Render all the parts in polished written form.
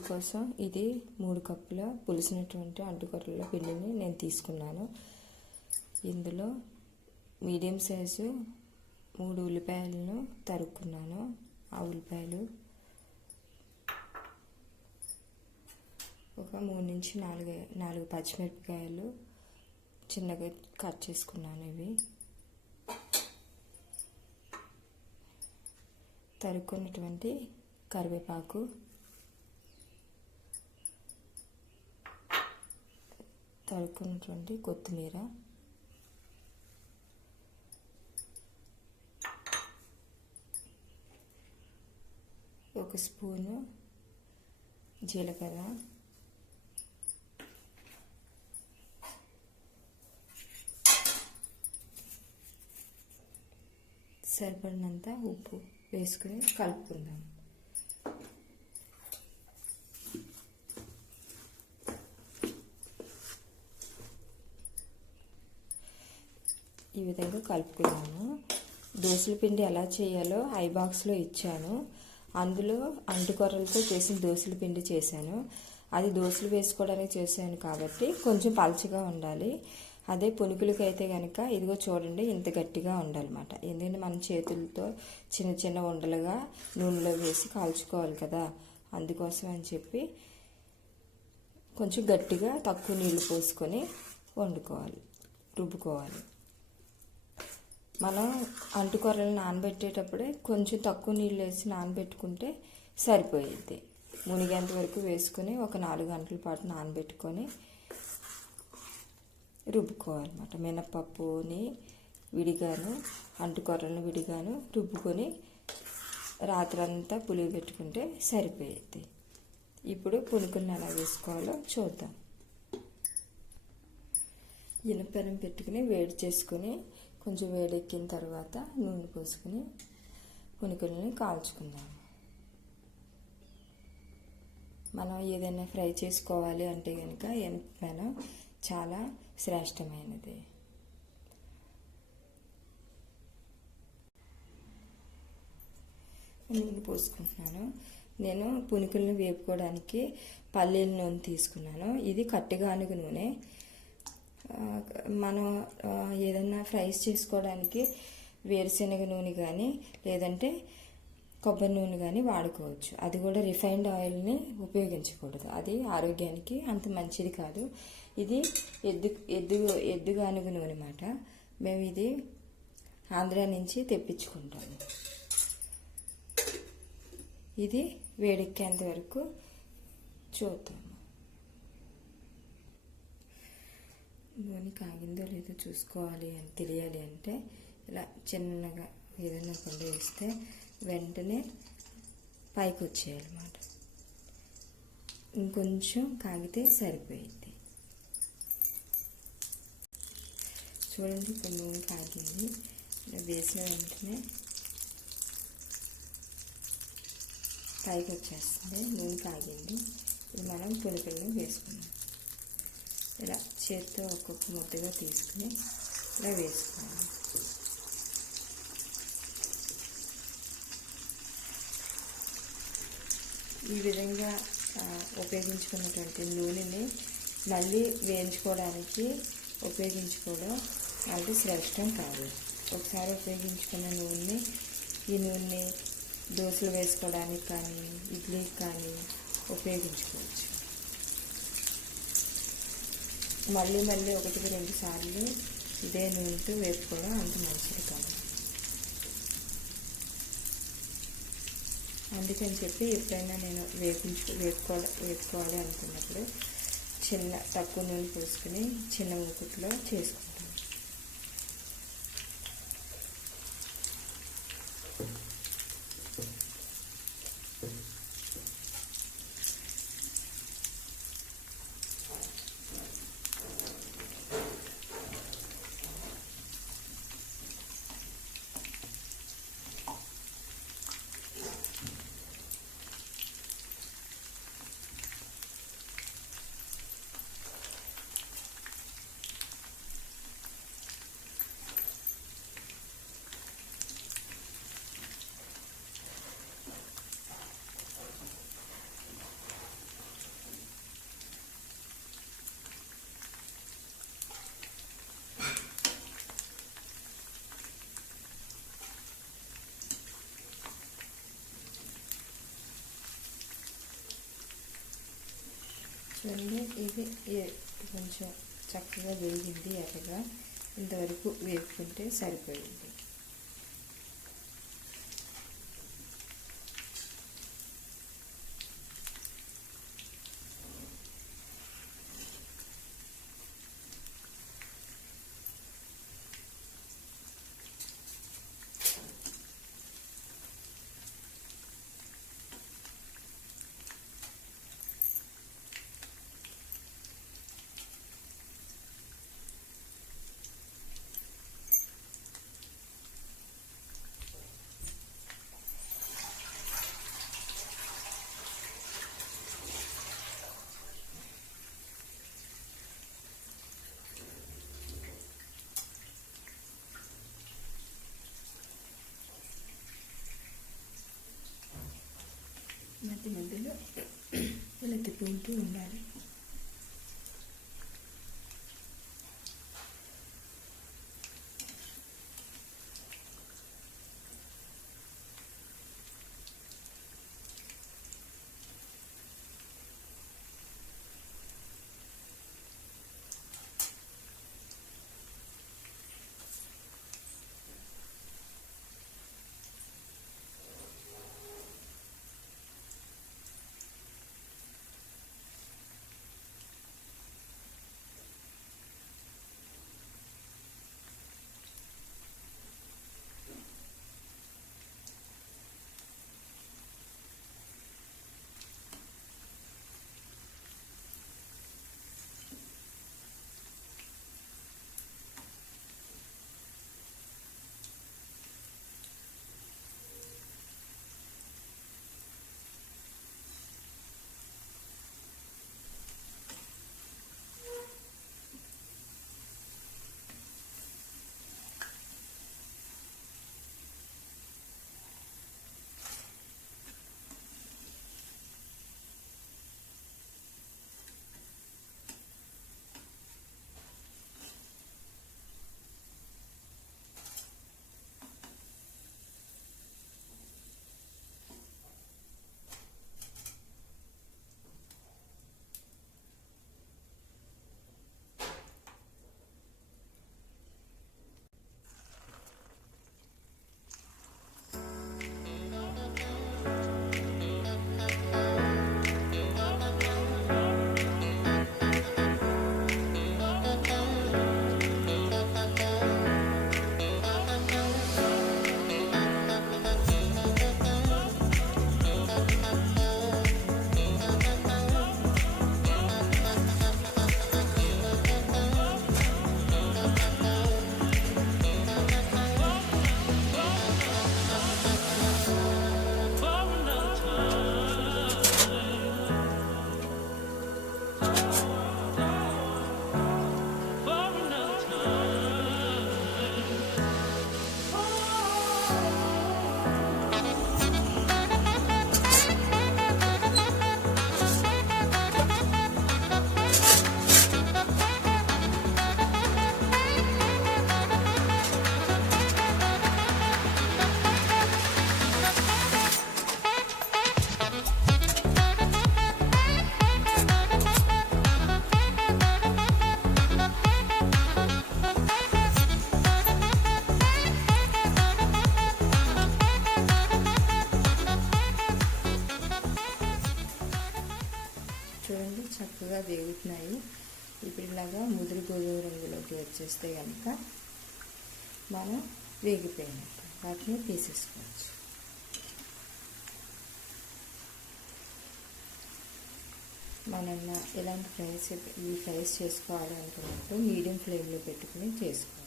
పునుకుల కోసం ఇది 3 కప్పుల పులిసినటువంటి అంటుకొర్రల పిండిని నేను తీసుకున్నాను. ఇందులో మీడియం సైజు 3 ఉల్లిపాయలను తరుక్కున్నాను. ఆ ఉల్లిపాయలు ఒక 3 నుంచి 4 పచ్చిమిరపకాయలు చిన్నగా కట్ చేసుకున్నాను. ఇవి తరుక్కున్నటువంటి కరివేపాకు, తరుక్కున్నటువంటి కొత్తిమీర, ఒక స్పూను జీలకర్ర, సరిపడినంత ఉప్పు వేసుకుని కలుపుకుందాం. ఈ విధంగా కలుపుకున్నాను. దోసల పిండి ఎలా చేయాలో ఐ బాక్స్లో ఇచ్చాను. అందులో అంటుకొర్రలతో చేసిన దోసల పిండి చేశాను. అది దోసలు వేసుకోవడానికి చేశాను కాబట్టి కొంచెం పలచగా ఉండాలి. అదే పునుకులకి అయితే కనుక ఇదిగో చూడండి, ఇంత గట్టిగా ఉండాలన్నమాట. ఎందుకంటే మన చేతులతో చిన్న చిన్న ఉండలుగా నూనెలో వేసి కాల్చుకోవాలి కదా, అందుకోసం అని చెప్పి కొంచెం గట్టిగా తక్కువ నీళ్ళు పోసుకొని వండుకోవాలి, రుబ్బుకోవాలి. మనం అంటుకొర్రలు నానబెట్టేటప్పుడే కొంచెం తక్కువ నీళ్ళు వేసి నానబెట్టుకుంటే సరిపోయిద్ది. మునిగేంత వరకు వేసుకొని ఒక 4 గంటల పాటు నానబెట్టుకొని రుబ్బుకోవాలన్నమాట. మినపప్పుని విడిగాను, అంటుకొర్రలను విడిగాను రుబ్బుకొని రాత్రంతా పులిగి పెట్టుకుంటే సరిపోయిద్ది. ఇప్పుడు పునుకులను ఎలా వేసుకోవాలో చూద్దాం. ఇనుపెనం పెట్టుకుని వేడి చేసుకుని కొంచెం వేడెక్కిన తర్వాత నూనె పోసుకుని పునుకులని కాల్చుకుందాం. మనం ఏదైనా ఫ్రై చేసుకోవాలి అంటే కనుక ఎనుపెనం చాలా శ్రేష్టమైనది. నూనె పోసుకుంటున్నాను. నేను పునుకులను వేపుకోవడానికి పల్లీల నూనె తీసుకున్నాను. ఇది కట్టెగానుగ నూనె. మనం ఏదన్నా ఫ్రైస్ చేసుకోవడానికి వేరుశనగ నూనె కానీ లేదంటే కొబ్బరి నూనె కానీ వాడుకోవచ్చు. అది కూడా రిఫైన్డ్ ఆయిల్ని ఉపయోగించకూడదు, అది ఆరోగ్యానికి అంత మంచిది కాదు. ఇది ఎద్దుగానుగ నూనె అన్నమాట. మేము ఇది ఆంధ్రా నుంచి తెప్పించుకుంటాము. ఇది వేడెక్కేంత వరకు చూద్దాము. నూనె కాగిందో లేదో చూసుకోవాలి అని తెలియాలి అంటే ఇలా చిన్నగా ఏదైనా కొండ వేస్తే వెంటనే పైకి వచ్చేయాలన్నమాట. ఇంకొంచెం కాగితే సరిపోయింది. చూడండి, ఇప్పుడు నూనె కాగింది. వేసిన వెంటనే పైకి వచ్చేస్తుంది. నూనె కాగింది. ఇది మనం పునుకులను వేసుకున్నాం. ఇలా చేతితో ఒక్కొక్క ముద్దగా తీసుకుని ఇలా వేసుకోవాలి. ఈ విధంగా ఉపయోగించుకున్నటువంటి నూనెని మళ్ళీ వేయించుకోవడానికి ఉపయోగించుకోవడం అది శ్రేష్టం కాదు. ఒకసారి ఉపయోగించుకున్న నూనెని ఈ నూనెని దోశలు వేసుకోవడానికి కానీ ఇడ్లీకి కానీ ఉపయోగించుకోవచ్చు. మళ్ళీ 1-2 సార్లు ఇదే నూనెతో వేపుకోవడం అంత మంచిది కాదు. అందుకని చెప్పి ఎప్పుడైనా నేను వేపుకోవాలి అనుకున్నప్పుడు తక్కువ నూనె పోసుకుని చిన్న మూకుట్లో చేసుకుంటాను. చూడండి, ఇది కొంచెం చక్కగా వేగింది ఎర్రగా. ఇంతవరకు వేపుకుంటే సరిపోయింది. మధ్య మధ్యలో ఇలా తిప్పుకుంటూ ఉండాలి. చూడండి, చక్కగా వేగుతున్నాయి. ఇప్పుడు ఇలాగా ముదురు గోధుమ రంగులోకి వచ్చేస్తే కనుక మనం వేగిపోయినట్టు వాటిని తీసేసుకోవచ్చు. మనం ఇలాంటి ఫ్రైస్ చేసుకోవాలి అనుకున్నట్టు మీడియం ఫ్లేమ్లో పెట్టుకుని చేసుకోవాలి.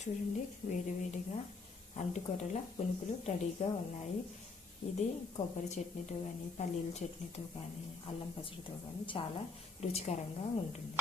చూడండి, వేడివేడిగా అంటుకొరల పునుకులు రెడీగా ఉన్నాయి. ఇది కొబ్బరి చట్నీతో కానీ, పల్లీల చట్నీతో కానీ, అల్లం పచ్చడితో కానీ చాలా రుచికరంగా ఉంటుంది.